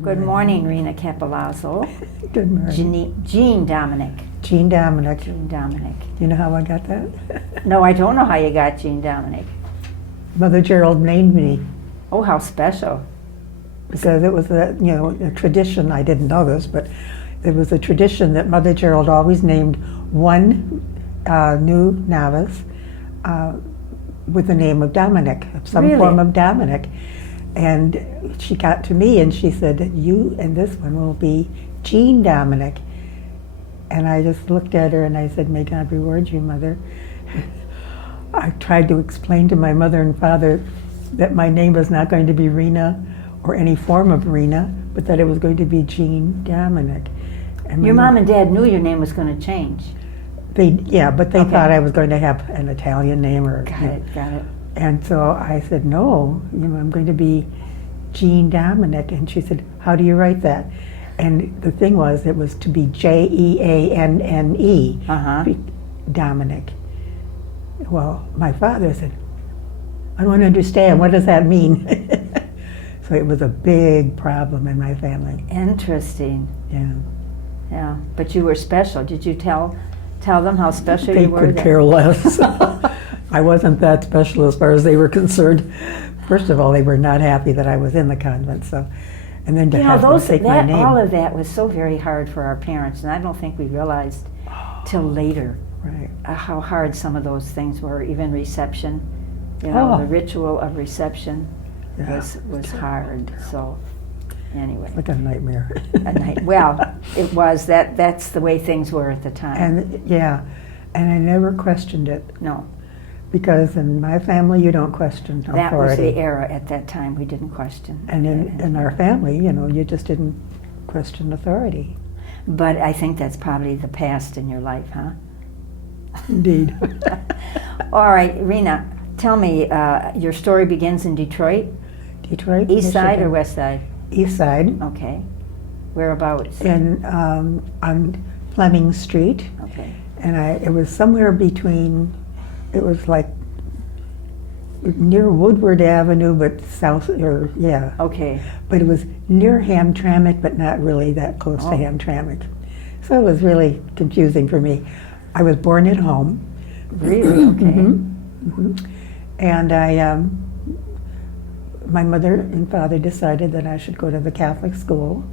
Good morning, Rina Cappellazzo. Good morning. Jeanne Dominic. Jeanne Dominic. Jeanne Dominic. You know how I got that? No, I don't know how you got Jeanne Dominic. Mother Gerald named me Oh, how special. because it was a tradition. I didn't know this, but it was a tradition that Mother Gerald always named one new novice with the name of Dominic, some Really? form of Dominic. And she got to me and she said, you and this one will be Jeanne Dominic. And I just looked at her and I said, may God reward you, Mother. I tried to explain to my mother and father that my name was not going to be Rina or any form of Rina, but that it was going to be Jeanne Dominic. And Your mom and dad knew your name was going to change. but they Okay. thought I was going to have an Italian name or. Got it. And so I said, no, I'm going to be Jeanne Dominic. And she said, how do you write that? And the thing was, it was to be Jeanne, Uh-huh. Dominic. Well, my father said, I don't understand, what does that mean? So it was a big problem in my family. Interesting. Yeah. Yeah. But you were special. Did you tell them how special They you were? could care less. I wasn't that special as far as they were concerned. First of all, they were not happy that I was in the convent, so, and then to have them take my name. All of that was so very hard for our parents, and I don't think we realized till later Right. how hard some of those things were, even reception. The ritual of reception Yeah, was hard. So anyway, like a nightmare. well, it was that's the way things were at the time. And I never questioned it, No, because in my family you don't question authority. that was the era at that time. We didn't question. And in our family, you just didn't question authority. But I think that's probably the past in your life, huh? Indeed. All right, Rina, tell me, your story begins in Detroit? Detroit, East side Michigan. or west side? East side, Okay. Whereabouts? and on Fleming Street, Okay. and it was somewhere between. It was like near Woodward Avenue, but south, Okay. But it was near Hamtramck, but not really that close to Oh. Hamtramck. So it was really confusing for me. I was born at home. Really? Okay. And my mother and father decided that I should go to the Catholic school.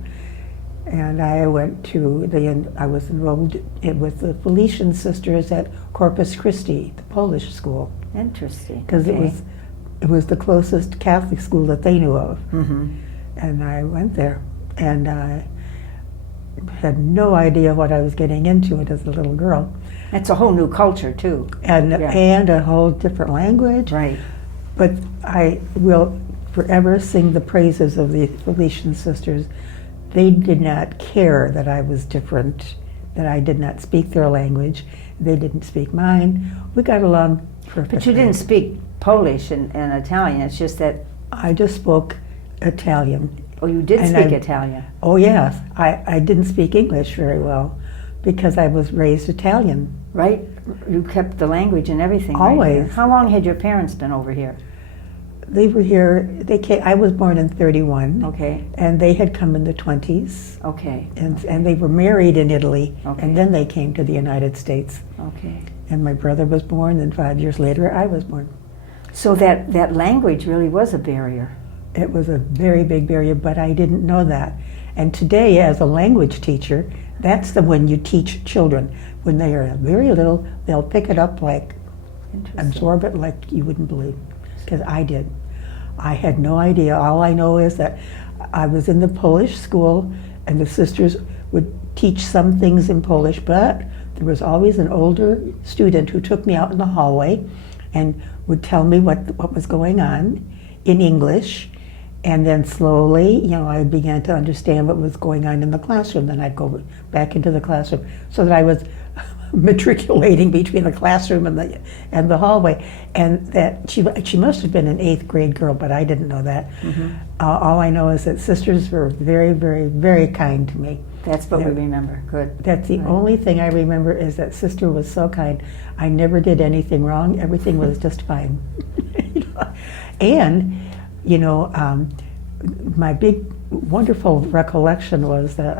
And I went to I was enrolled with the Felician Sisters at Corpus Christi, the Polish school, Interesting. because Okay. it was the closest Catholic school that they knew of. Mm-hmm. And I went there, and I had no idea what I was getting into as a little girl, It's a whole new culture, too. and a whole different language. Right. But I will forever sing the praises of the Felician Sisters. They did not care that I was different, that I did not speak their language. They didn't speak mine. We got along perfectly. But you didn't speak Polish and Italian. It's just that, I just spoke Italian. oh, you did And speak I- Italian. Oh yes, I didn't speak English very well because I was raised Italian. Right? You kept the language and everything. Right Always. here. How long had your parents been over here? They were here, I was born in 31, Okay. and they had come in the 20s, Okay. and they were married in Italy, Okay. and then they came to the United States. Okay. And my brother was born, and 5 years later I was born. So that language really was a barrier. It was a very big barrier, but I didn't know that. And today, as a language teacher, that's when you teach children. When they are very little, they'll pick it up Interesting. absorb it like you wouldn't believe, because I did. I had no idea. All I know is that I was in the Polish school, and the sisters would teach some things in Polish, but there was always an older student who took me out in the hallway and would tell me what was going on in English, and then slowly, I began to understand what was going on in the classroom. Then I'd go back into the classroom, so that I was matriculating between the classroom and the hallway, and that she must have been an 8th grade girl, but I didn't know that. All I know is that sisters were very, very, very kind to me. That's what we remember. Good. That's the only thing I remember, is that sister was so kind. I never did anything wrong. Everything was just fine. And my big, wonderful recollection was that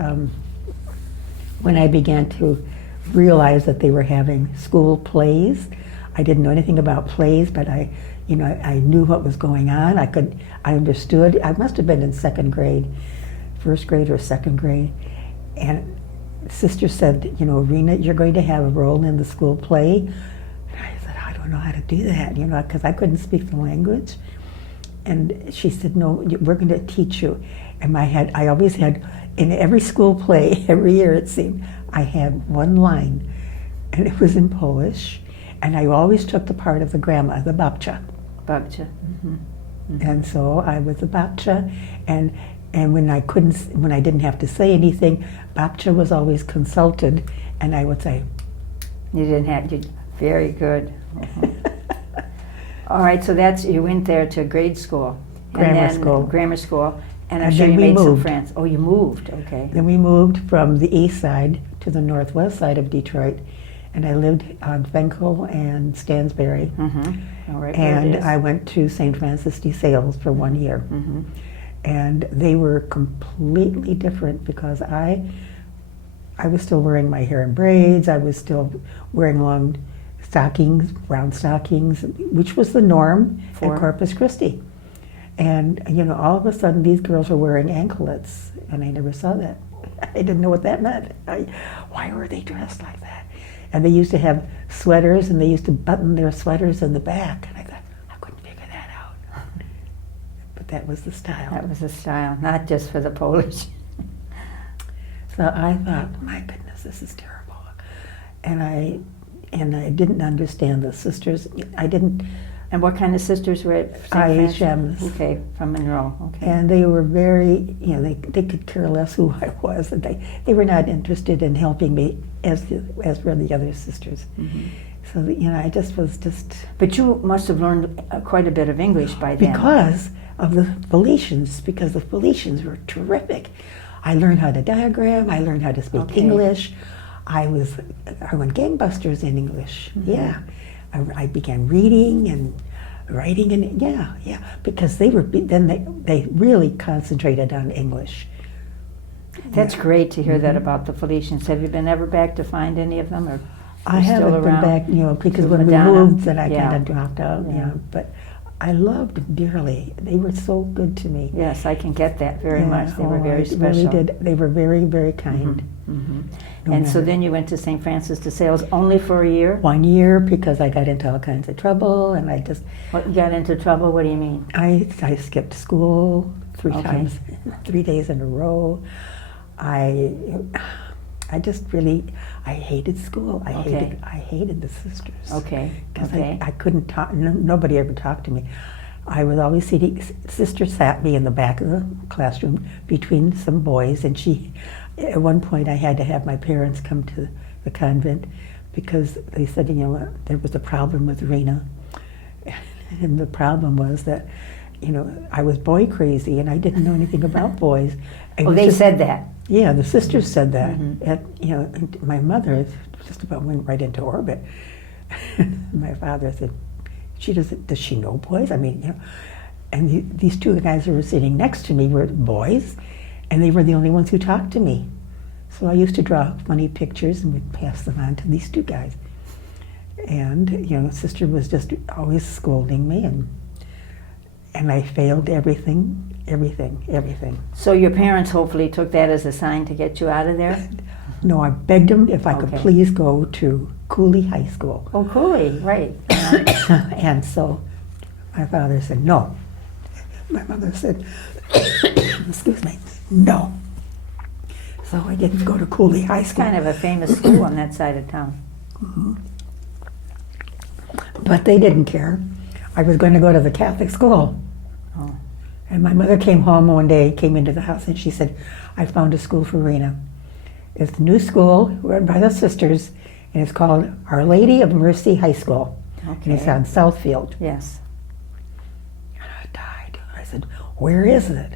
when I began to realize that they were having school plays, I didn't know anything about plays, but I knew what was going on. I understood. I must have been in second grade, first grade or second grade, and Sister said, Rena, you're going to have a role in the school play. And I said, I don't know how to do that, because I couldn't speak the language. And she said, no, we're going to teach you. And I always had, in every school play, every year it seemed, I had one line, and it was in Polish, and I always took the part of the grandma, the babcia. Babcia. Mm-hmm. Mm-hmm. And so I was the babcia, and when I didn't have to say anything, babcia was always consulted, and I would say. Very good. Mm-hmm. All right, so you went there to grade school. Grammar school. Grammar school. And I'm And sure then you we made some moved. friends. Oh, you moved, okay. Then we moved from the east side to the northwest side of Detroit, and I lived on Fenkell and Stansbury. Mm-hmm. All right, And I went to St. Francis de Sales for 1 year. Mm-hmm. And they were completely different because I was still wearing my hair in braids. I was still wearing long stockings, brown stockings, which was the norm at Corpus Christi. And, all of a sudden these girls were wearing anklets, and I never saw that. I didn't know what that meant. Why were they dressed like that? And they used to have sweaters, and they used to button their sweaters in the back. And I thought, I couldn't figure that out. But that was the style. That was the style, not just for the Polish. So I thought, my goodness, this is terrible. And I didn't understand the sisters. I didn't. And what kind of sisters were at St. Francis? IHMs. Okay, from Monroe. Okay. And they were very, they could care less who I was. And they were not interested in helping me as were the other sisters. Mm-hmm. So, I just was But you must have learned quite a bit of English by then. because of the Felicians, because the Felicians were terrific. I learned how to diagram. I learned how to speak English. I went gangbusters in English. Mm-hmm. Yeah. I began reading and writing, and because they really concentrated on English. That's great to hear that about the Felicians. Have you been ever back to find any of them, or I haven't been back, because when Madonna? we moved, then I Yeah. kind of dropped out. Yeah. But I loved them dearly. They were so good to me. Yes, I can get that very much. They were I very special. Really did. They were very, very kind. Mm-hmm. No And so matter. then you went to St. Francis de Sales only for a year? 1 year, because I got into all kinds of trouble, and I just What, you got into trouble? What do you mean? I skipped school 3 Okay. times, 3 days in a row. I just really, I hated school. I hated the sisters. Okay. Because Okay. I couldn't talk, nobody ever talked to me. I was always sitting, Sister sat me in the back of the classroom between some boys, and at one point I had to have my parents come to the convent because they said, there was a problem with Rena. And the problem was that, I was boy crazy and I didn't know anything about boys. Oh, they said that? Yeah, the sisters said that. Mm-hmm. And my mother just about went right into orbit. My father said, does she know boys? I mean, and these 2 guys who were sitting next to me were boys, and they were the only ones who talked to me. So I used to draw funny pictures and would pass them on to these 2 guys. And, Sister was just always scolding me, and I failed everything. So your parents hopefully took that as a sign to get you out of there? No, I begged them if I could Okay. please go to Cooley High School. Oh, Cooley, right. And so my father said, no. My mother said, excuse me, no. So I didn't go to Cooley High It's School. kind of a famous school on that side of town. But they didn't care. I was going to go to the Catholic school. Oh. And my mother came home one day, came into the house, and she said, I found a school for Rena. It's a new school run by the sisters, and it's called Our Lady of Mercy High School. Okay. And it's on Southfield. Yes. And I died. I said, where is it?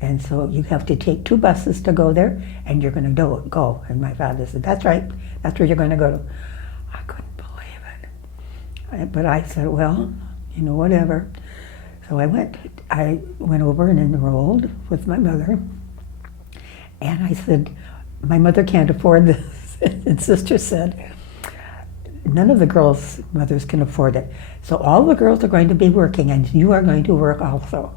And so you have to take 2 buses to go there, and you're going to go. And my father said, that's right. That's where you're going to go to. I couldn't believe it. But I said, well, whatever. So I went over and enrolled with my mother. And I said, my mother can't afford this. And Sister said, none of the girls' mothers can afford it. So all the girls are going to be working, and you are going to work also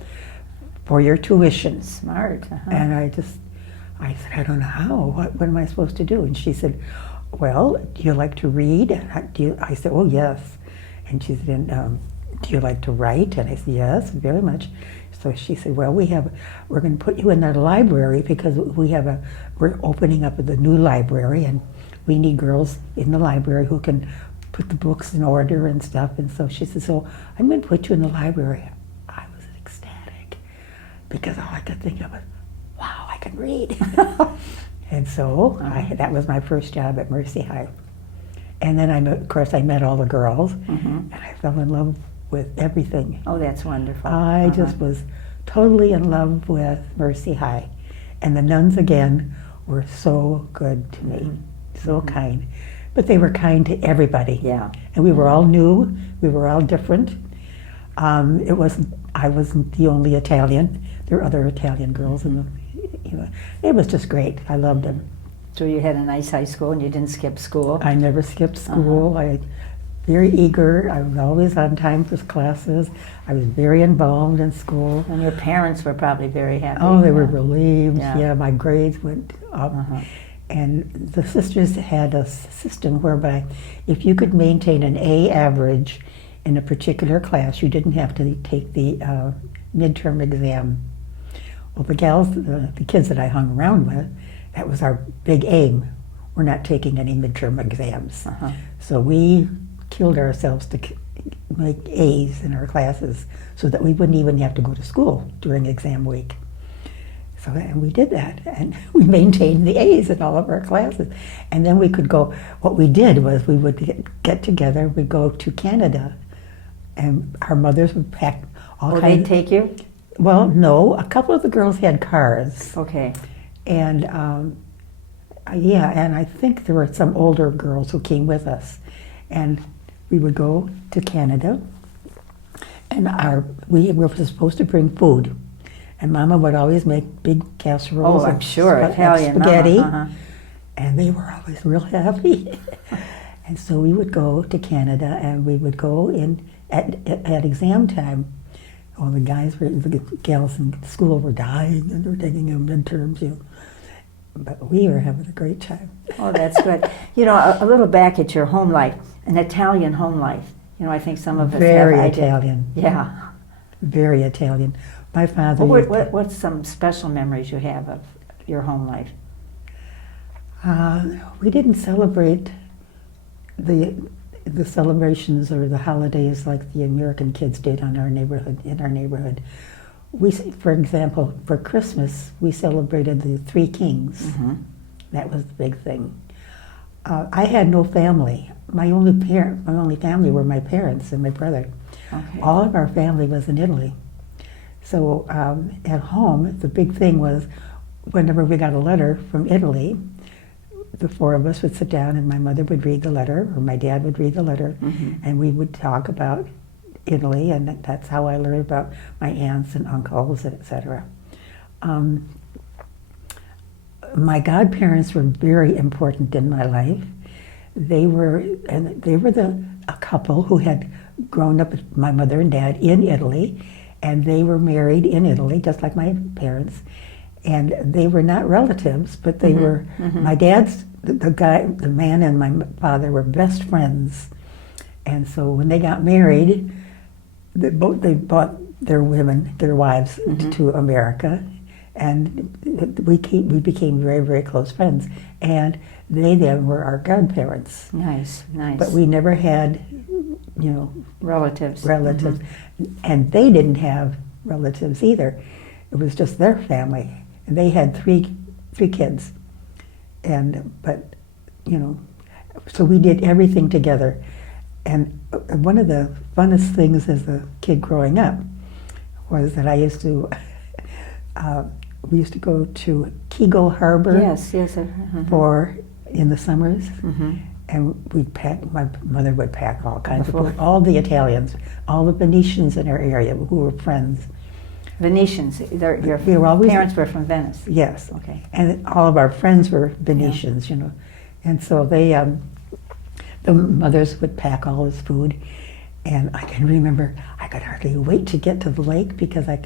for your tuition. Smart. And I said, I don't know how. What am I supposed to do? And she said, well, do you like to read? I said, oh, yes. And she said, do you like to write? And I said, yes, very much. So she said, well, we're going to put you in the library because we're opening up the new library, and we need girls in the library who can put the books in order and stuff. And so she said, so I'm going to put you in the library. I was ecstatic because all I could think of was, wow, I can read. And so that was my first job at Mercy High. And then of course I met all the girls, and I fell in love with everything. Oh, that's wonderful. I just was totally in love with Mercy High. And the nuns, again, were so good to me, so kind. But they were kind to everybody. Yeah. And we were all new, we were all different. I wasn't the only Italian. There were other Italian girls, and it was just great. I loved them. So you had a nice high school and you didn't skip school? I never skipped school. I very eager. I was always on time for classes. I was very involved in school. And your parents were probably very happy. Oh, they were relieved. Yeah. Yeah, my grades went up. And the sisters had a system whereby if you could maintain an A average in a particular class, you didn't have to take the midterm exam. Well, the kids that I hung around with, that was our big aim. We're not taking any midterm exams. So we killed ourselves to make A's in our classes so that we wouldn't even have to go to school during exam week. So and we did that, and we maintained the A's in all of our classes. And then we could go, what we did was we would get together, we'd go to Canada, and our mothers would pack all kinds. They'd take you? Well, no, a couple of the girls had cars. Okay. And and I think there were some older girls who came with us. And we would go to Canada, and we were supposed to bring food. And Mama would always make big casseroles I'm sure, Italian spaghetti, Mama. And they were always real happy. And so we would go to Canada, and we would go in at exam time. Well, the gals in school were dying, and they were taking their midterms, But we were having a great time. Oh, that's good. A little back at your home life, an Italian home life. I think some of us Very have. Italian. Yeah. Very Italian. My father. What's some special memories you have of your home life? We didn't celebrate the celebrations or the holidays like the American kids did in our neighborhood. For example, for Christmas, we celebrated the Three Kings. That was the big thing. I had no family. My only family were my parents and my brother. Okay. All of our family was in Italy. So at home, the big thing was whenever we got a letter from Italy, the four of us would sit down, and my mother would read the letter, or my dad would read the letter, and we would talk about Italy, and that's how I learned about my aunts and uncles, etc. My godparents were very important in my life. They were a couple who had grown up with my mother and dad in Italy, and they were married in Italy, just like my parents. And they were not relatives, but they were my dad's the man and my father were best friends. And so when they got married, they brought their wives to America, and we became very, very close friends. And they then were our godparents. Nice. But we never had, relatives. And they didn't have relatives either. It was just their family. And they had three kids. So we did everything together. And one of the funnest things as a kid growing up was that we used to go to Kego Harbor Yes. in the summers. And my mother would pack all kinds of food, all the Italians, all the Venetians in our area who were friends. Venetians, your parents were from Venice? Yes. Okay. And all of our friends were Venetians, you know. And so the mothers would pack all this food. And I can remember I could hardly wait to get to the lake because I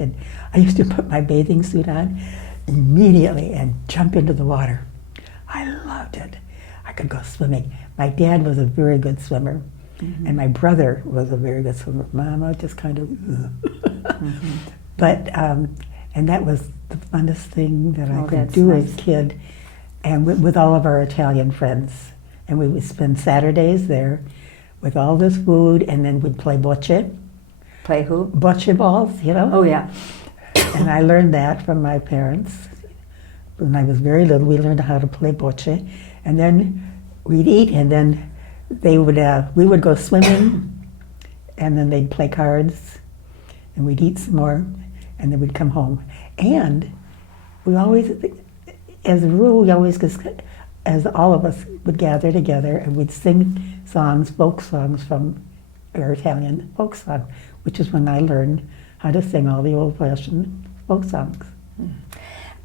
used to put my bathing suit on immediately and jump into the water. I loved it. I could go swimming. My dad was a very good swimmer, and my brother was a very good swimmer. Mama just kind of, but, and that was the funnest thing that I could do as a kid, and with all of our Italian friends. And we would spend Saturdays there with all this food, and then we'd play bocce. Play who? Bocce balls, you know? Oh, yeah. And I learned that from my parents. When I was very little, we learned how to play bocce. And then we'd eat, and then we would go swimming, and then they'd play cards, and we'd eat some more, and then we'd come home. And we always, as a rule, as all of us would gather together, and we'd sing songs, folk songs from our Italian folk song, which is when I learned how to sing all the old-fashioned folk songs.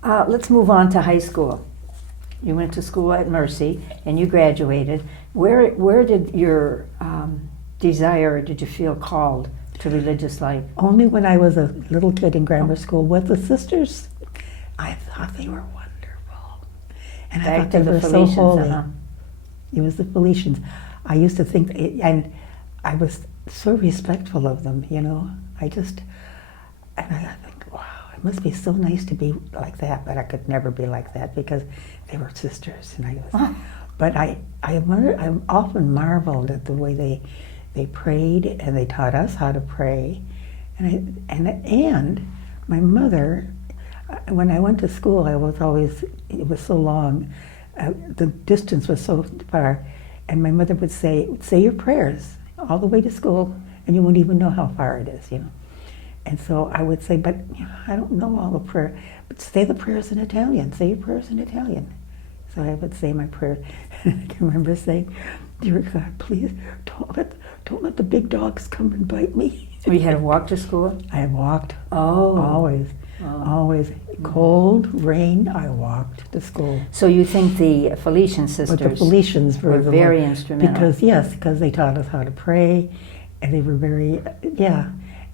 Let's move on to high school. You went to school at Mercy, and you graduated. Where did your desire, did you feel called to religious life? Only when I was a little kid in grammar school with the sisters. I thought they were wonderful. And I thought they were so holy. It was the Felicians. I used to think, and I was so respectful of them, you know. And I think, wow, it must be so nice to be like that, but I could never be like that because they were sisters. And but I often marveled at the way they prayed, and they taught us how to pray. And my mother, when I went to school, it was so long, the distance was so far, and my mother would say your prayers all the way to school, and you won't even know how far it is, you know. And so I would say, but you know, I don't know all the prayer, but say the prayers in Italian. Say your prayers in Italian. So I would say my prayer. And I can remember saying, "Dear God, please don't let the big dogs come and bite me." So you had to walk to school? I walked. Oh. Always. Cold, rain, I walked to school. So you think the Felician sisters But the Felicians were very instrumental? Because they taught us how to pray, and they were very,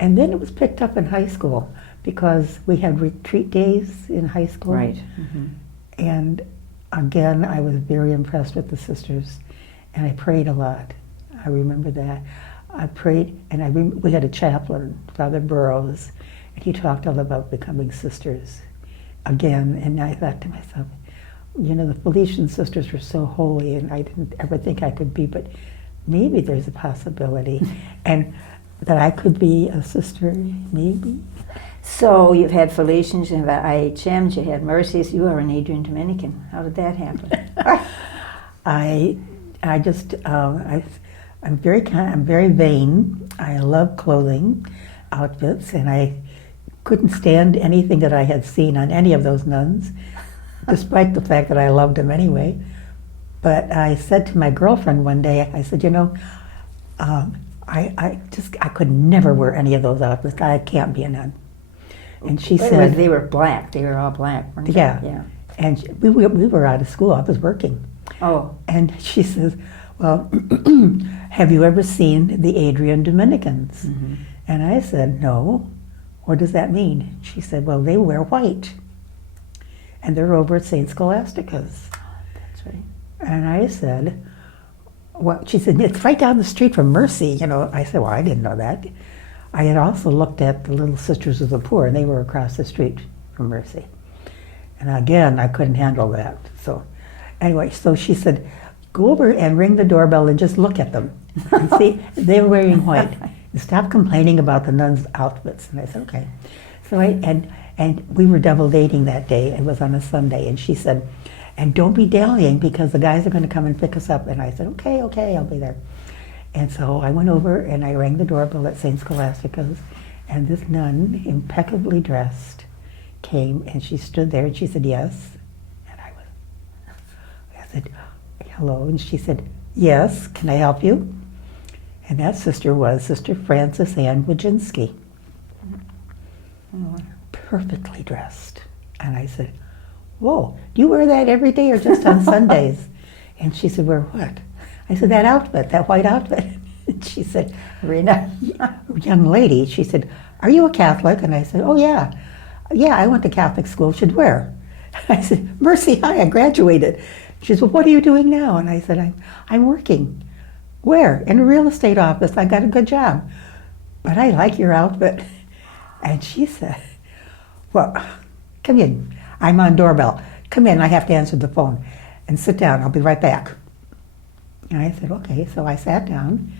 And then it was picked up in high school because we had retreat days in high school. Right. And again, I was very impressed with the sisters, and I prayed a lot. I remember that. I prayed, and we had a chaplain, Father Burroughs, and he talked all about becoming sisters again. And I thought to myself, you know, the Felician sisters were so holy, and I didn't ever think I could be, but maybe there's a possibility. And that I could be a sister, maybe. So you've had Felicians, you have IHMs, you had Mercies, you are an Adrian Dominican. How did that happen? I'm very vain. I love clothing, outfits, and I couldn't stand anything that I had seen on any of those nuns, despite the fact that I loved them anyway. But I said to my girlfriend one day, I said, you know, I could never wear any of those outfits. I can't be a nun. And she said, they were black. They were all black, weren't they? Yeah. And we were out of school. I was working. Oh. And she says, well, have you ever seen the Adrian Dominicans? And I said, no. What does that mean? She said, well, they wear white. And they're over at St. Scholastica's. That's right. And I said, well, she said, it's right down the street from Mercy, you know. I said, well, I didn't know that. I had also looked at the Little Sisters of the Poor, and they were across the street from Mercy. And again, I couldn't handle that. So anyway, so she said, go over and ring the doorbell and just look at them. And see, they were wearing white. Stop complaining about the nuns' outfits. And I said, okay. So and we were double dating that day. It was on a Sunday. And she said, and don't be dallying because the guys are going to come and pick us up. And I said, okay, I'll be there. And so I went over and I rang the doorbell at St. Scholastica's, and this nun, impeccably dressed, came, and she stood there and she said, yes. And I said, hello. And she said, yes, can I help you? And that sister was Sister Frances Ann Wojcinski, perfectly dressed. And I said, whoa, do you wear that every day or just on Sundays? And she said, wear what? I said, that outfit, that white outfit. And she said, Rena. young lady, she said, are you a Catholic? And I said, oh yeah. Yeah, I went to Catholic school. She said, where? I said, Mercy High, I graduated. She said, well, what are you doing now? And I said, I'm working. Where? In a real estate office. I got a good job. But I like your outfit. And she said, well, come in. I'm on doorbell. Come in, I have to answer the phone. And sit down, I'll be right back. And I said, okay. So I sat down,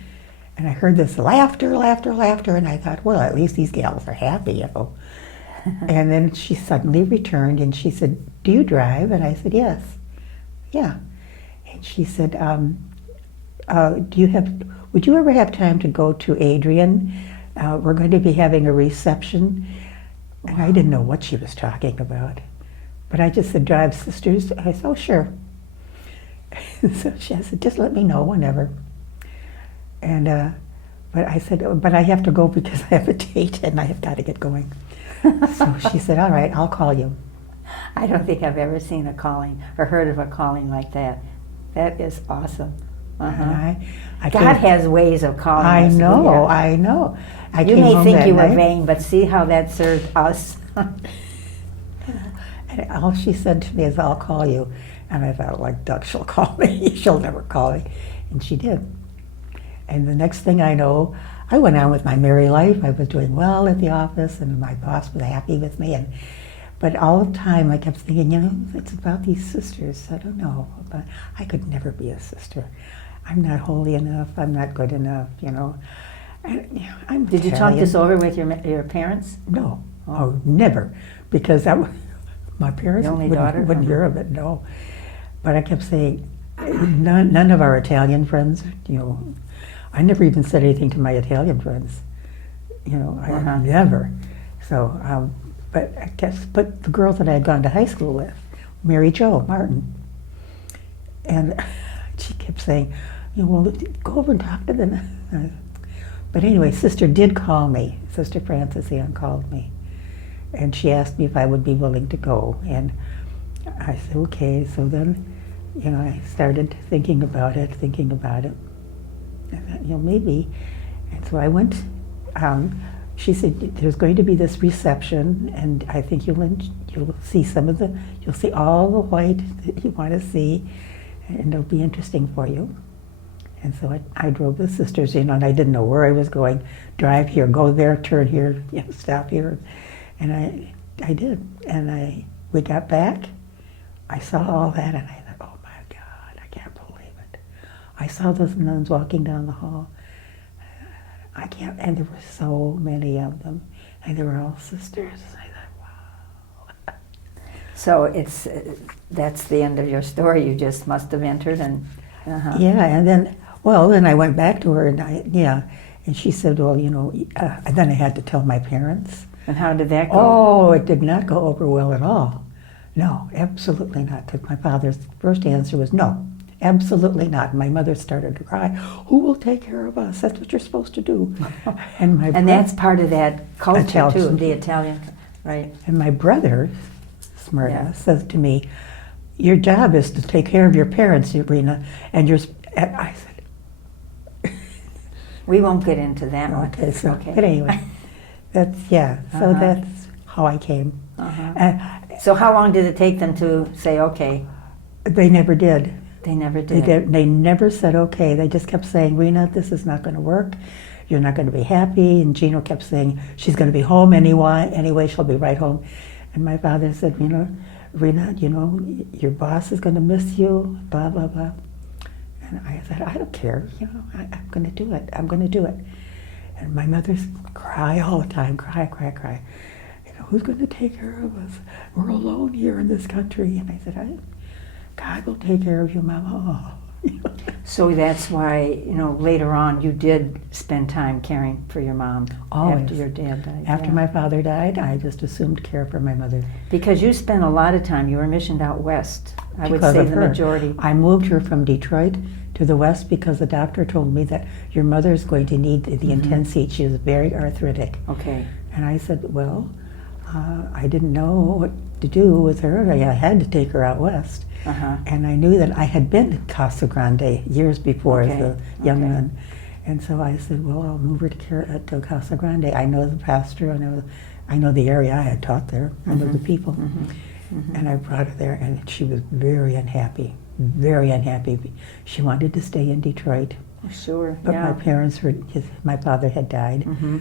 and I heard this laughter, laughter, laughter, and I thought, well, at least these gals are happy, you know. And then she suddenly returned, and she said, do you drive? And I said, yes. Yeah. And she said, would you ever have time to go to Adrian? We're going to be having a reception. And I didn't know what she was talking about. But I just said, drive, sisters. I said, oh, sure. So she said, just let me know whenever. And but I said, but I have to go because I have a date and I have got to get going. So she said, all right, I'll call you. I don't think I've ever seen a calling or heard of a calling like that. That is awesome. And I God has ways of calling I us. know, Yeah. I know. You may think you were vain, but see how that served us. And all she said to me is, I'll call you. And I thought, like, Duck, she'll call me. She'll never call me. And she did. And the next thing I know, I went on with my merry life. I was doing well at the office, and my boss was happy with me. But all the time I kept thinking, you know, it's about these sisters. I don't know. But I could never be a sister. I'm not holy enough. I'm not good enough, you know. And, you know, I'm Did you talk Italian. this over with your parents? No. Oh, never. Because that was, my parents The only daughter? wouldn't hear of it, no. But I kept saying, none of our Italian friends, you know, I never even said anything to my Italian friends. You know, I never. So, but I guess, but the girls that I had gone to high school with, Mary Jo Martin, and she kept saying, you know, well, go over and talk to them. But anyway, Sister did call me. Sister Frances Ann called me. And she asked me if I would be willing to go. And I said, okay. So then, you know, I started thinking about it. And I thought, you know, maybe. And so I went. She said, there's going to be this reception, and I think you'll see you'll see all the white that you want to see, and it'll be interesting for you. And so I drove the sisters in, and I didn't know where I was going. Drive here, go there, turn here, you know, stop here. And I did. And we got back. I saw all that, and I thought, oh my God, I can't believe it. I saw those nuns walking down the hall. I can't, and there were so many of them, and they were all sisters. I thought, wow. So that's the end of your story. You just must have entered and. Yeah, and then I went back to her, and and she said, well, you know, and then I had to tell my parents. And how did that go? Oh, it did not go over well at all. No, absolutely not. Because my father's first answer was no, absolutely not. And my mother started to cry. Who will take care of us? That's what you're supposed to do. And that's part of that culture Italian. too, the Italian, right? And my brother, smart ass, says to me, your job is to take care of your parents, Rena, and I said, we won't get into that one. Okay, so, but anyway, so that's how I came. So how long did it take them to say okay? They never did. They never did. They never said okay. They just kept saying, Rena, this is not going to work. You're not going to be happy. And Gino kept saying, she's going to be home anyway, she'll be right home. And my father said, you know, Rena, you know, your boss is going to miss you, blah, blah, blah. And I said, I don't care, you know, I'm going to do it. I'm going to do it. And my mother's cry all the time, cry. You know, who's going to take care of us? We're alone here in this country. And I said, God will take care of you, Mama. So that's why, you know, later on you did spend time caring for your mom. Always. After your dad died. After my father died, I just assumed care for my mother. Because you spent a lot of time, you were missioned out west. I would because say of the her. majority. I moved her from Detroit to the West because the doctor told me that your mother's going to need the intense heat. She was very arthritic. Okay. And I said, well, I didn't know what to do with her. I had to take her out West. Uh-huh. And I knew that I had been to Casa Grande years before Okay, as a young okay. nun. And so I said, well, I'll move her to Casa Grande. I know the pastor. I know the area. I had taught there. I know the people. And I brought her there, and she was very unhappy, very unhappy. She wanted to stay in Detroit. Sure, But yeah. my parents my father had died. Mm-hmm.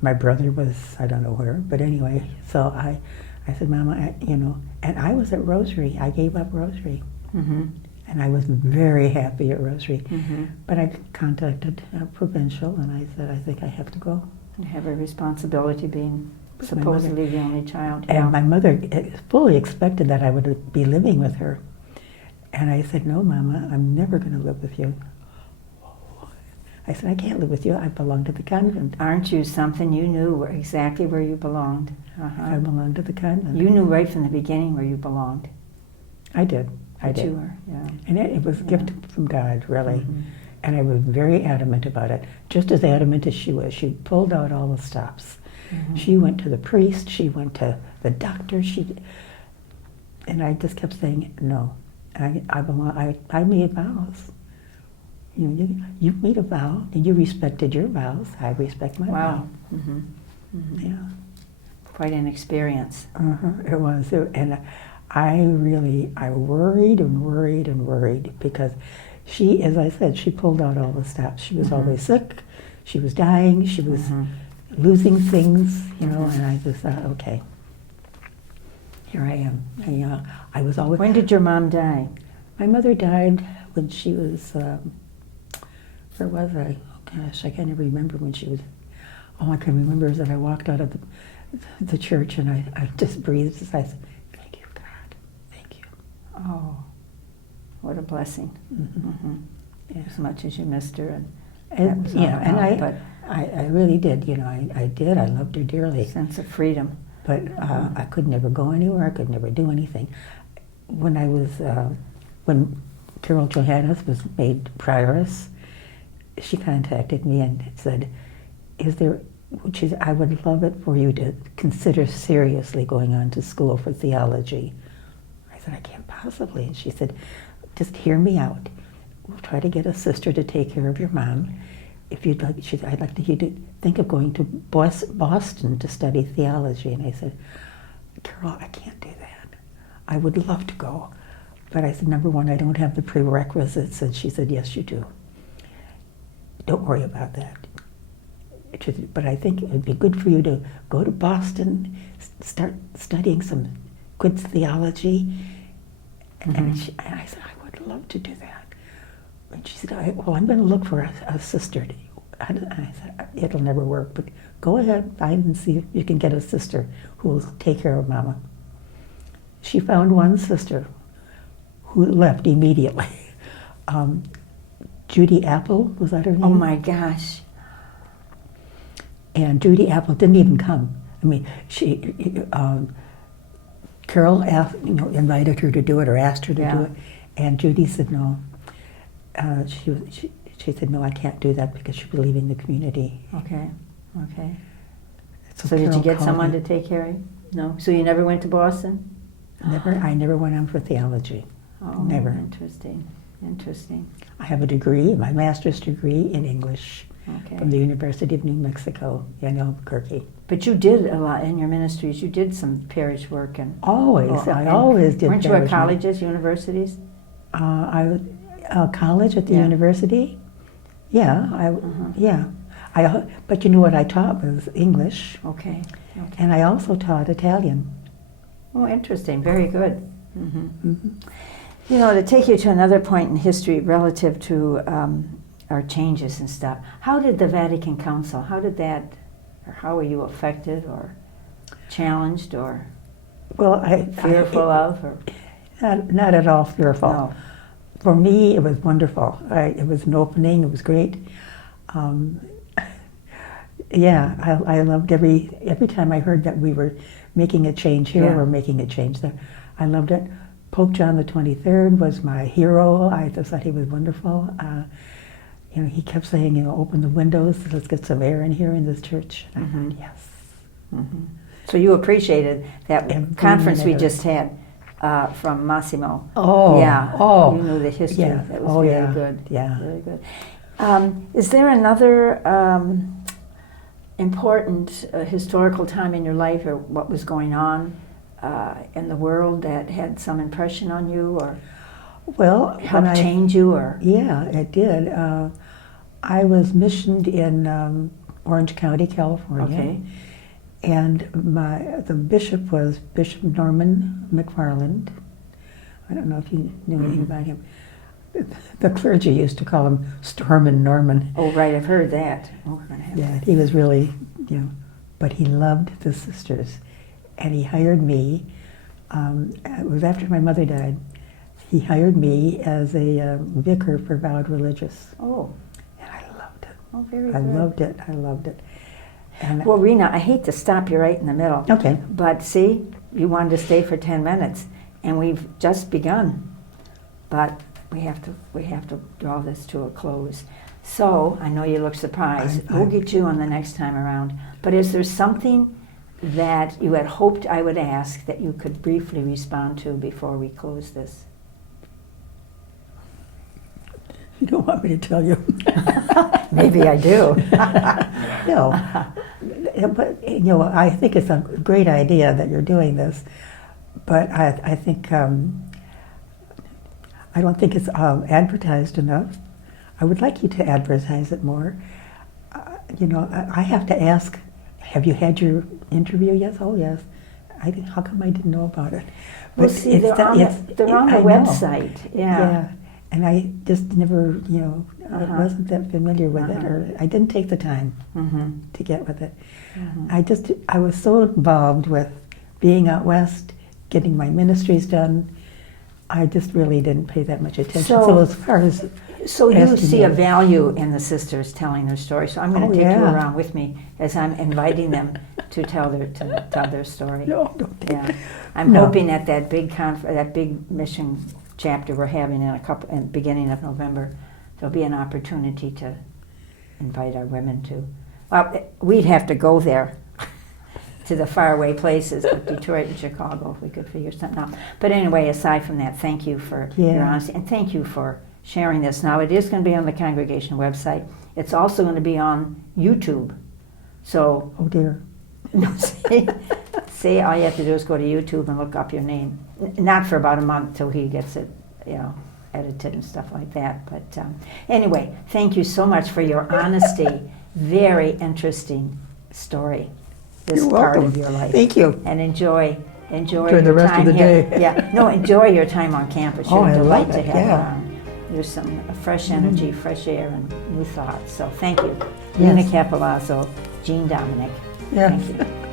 My brother was, I don't know where, but anyway, so I said, Mama, and I was at Rosary. I gave up Rosary. Mm-hmm. And I was very happy at Rosary. Mm-hmm. But I contacted Provincial, and I said, I think I have to go. You have a responsibility being My supposedly the only child. And my mother fully expected that I would be living with her. And I said, no, Mama, I'm never going to live with you. I said, I can't live with you. I belong to the convent. Aren't you something? You knew exactly where you belonged. I belong to the convent. You knew right from the beginning where you belonged. I did. I That did. you were, yeah. And it was a gift from God, really. Mhm. And I was very adamant about it, just as adamant as she was. She pulled out all the stops. Mhm. She went to the priest, she went to the doctor, and I just kept saying, no. I made vows. You made a vow, and you respected your vows. I respect my Wow. vow. Mm-hmm. Mm-hmm. Yeah. Quite an experience. It was. And I worried and worried and worried because she, as I said, she pulled out all the stops. She was always sick. She was dying. She was losing things, and I just thought, okay, here I am. I was always. When did your mom die? My mother died when she was, where was I? Oh gosh, I can't even remember when she was. All I can remember is that I walked out of the church and I just breathed as I said, thank you, God, thank you. Oh, what a blessing. Mm-hmm. Yeah. As much as you missed her. And And, was all and around, but I really did, I did, I loved her dearly. sense of freedom. But I could never go anywhere, I could never do anything. When I was, when Carol Johannes was made prioress, she contacted me and said, I would love it for you to consider seriously going on to school for theology. I said, I can't possibly. And she said, just hear me out. We'll try to get a sister to take care of your mom. If you'd like, she said, I'd like you to think of going to Boston to study theology. And I said, Carol, I can't do that. I would love to go. But I said, number one, I don't have the prerequisites. And she said, yes, you do. Don't worry about that. But I think it would be good for you to go to Boston, start studying some good theology. And I said, I would love to do that. And she said, I'm going to look for a sister. And I said, it'll never work, but go ahead, find and see if you can get a sister who will take care of Mama. She found one sister who left immediately. Judy Apple, was that her name? Oh my gosh. And Judy Apple didn't even come. I mean, Carol asked, invited her to do it or asked her to do it, and Judy said no. She said, no, I can't do that because she'll be leaving the community. Okay. So Carol did you get called someone me. to take care of you? No. So you never went to Boston? I never went on for theology. Oh, Never. Interesting. I have a degree, my master's degree in English Okay. from the University of New Mexico in Albuquerque. But you did a lot in your ministries. You did some parish work and Always, I and always did. Weren't you at parish work. colleges, universities? I was college at the Yeah. university. Yeah, but you know what I taught was English, Okay. and I also taught Italian. Oh, interesting. Very good. To take you to another point in history relative to our changes and stuff, how did the Vatican Council, how were you affected or challenged or Well, fearful of? Or? not at all fearful. No. For me, it was wonderful. It was an opening. It was great. I loved every time I heard that we were making a change here or making a change there. I loved it. Pope John the 23rd was my hero. I just thought he was wonderful. He kept saying, open the windows, let's get some air in here in this church. And I thought, yes. Mm-hmm. So you appreciated that Every conference we minute of just had from Massimo. Oh, yeah. oh. You knew the history. Yeah. That was very yeah. good. Yeah. Very good. Is there another important historical time in your life, or what was going on in the world that had some impression on you, or Well, helped change you, or? Yeah, it did. I was missioned in Orange County, California. Okay. And the bishop was Bishop Norman McFarland. I don't know if you knew anything about him. The clergy used to call him Stormin' Norman. Oh, right, I've heard that. Oh, we're gonna have Yeah, that. he was really, but he loved the sisters. And he hired me, it was after my mother died, he hired me as a vicar for vowed religious. Oh, And I loved it. oh, very I good. loved it. I loved it. And Well, Rina, I hate to stop you right in the middle. okay. But see, you wanted to stay for 10 minutes, and we've just begun. But we have to draw this to a close. So, I know you look surprised. We'll get you on the next time around. But is there something that you had hoped I would ask that you could briefly respond to before we close this? You don't want me to tell you. Maybe I do. No. But, I think it's a great idea that you're doing this. But I think, I don't think it's advertised enough. I would like you to advertise it more. I have to ask, have you had your interview yet? Oh, yes. How come I didn't know about it? Well, see, they're on the website. Yeah. And I just never, I wasn't that familiar with it, or I didn't take the time to get with it. I was so involved with being out west, getting my ministries done, I just really didn't pay that much attention. So as far as So you asking see a me- value in the sisters telling their story. So I'm going to take you around with me as I'm inviting them to tell their story. No, don't take Yeah, I'm No. hoping at that big mission chapter we're having in the beginning of November, there'll be an opportunity to invite our women to. Well, we'd have to go there to the faraway places like Detroit and Chicago if we could figure something out. But anyway, aside from that, thank you for your honesty, and thank you for sharing this. Now, it is going to be on the congregation website. It's also going to be on YouTube. So, Oh dear. see, all you have to do is go to YouTube and look up your name. Not for about a month till he gets it, edited and stuff like that. But anyway, thank you so much for your honesty. Very interesting story. This You're part welcome. of your life. Thank you. And enjoy Enjoy your the rest of time the here. day. Yeah, no, enjoy your time on campus. You're Oh, I a delight love to it, have yeah. around. There's some fresh energy, fresh air, and new thoughts. So thank you. Yes. Rina Cappellazzo, Jeanne Dominic. Yes. Thank you.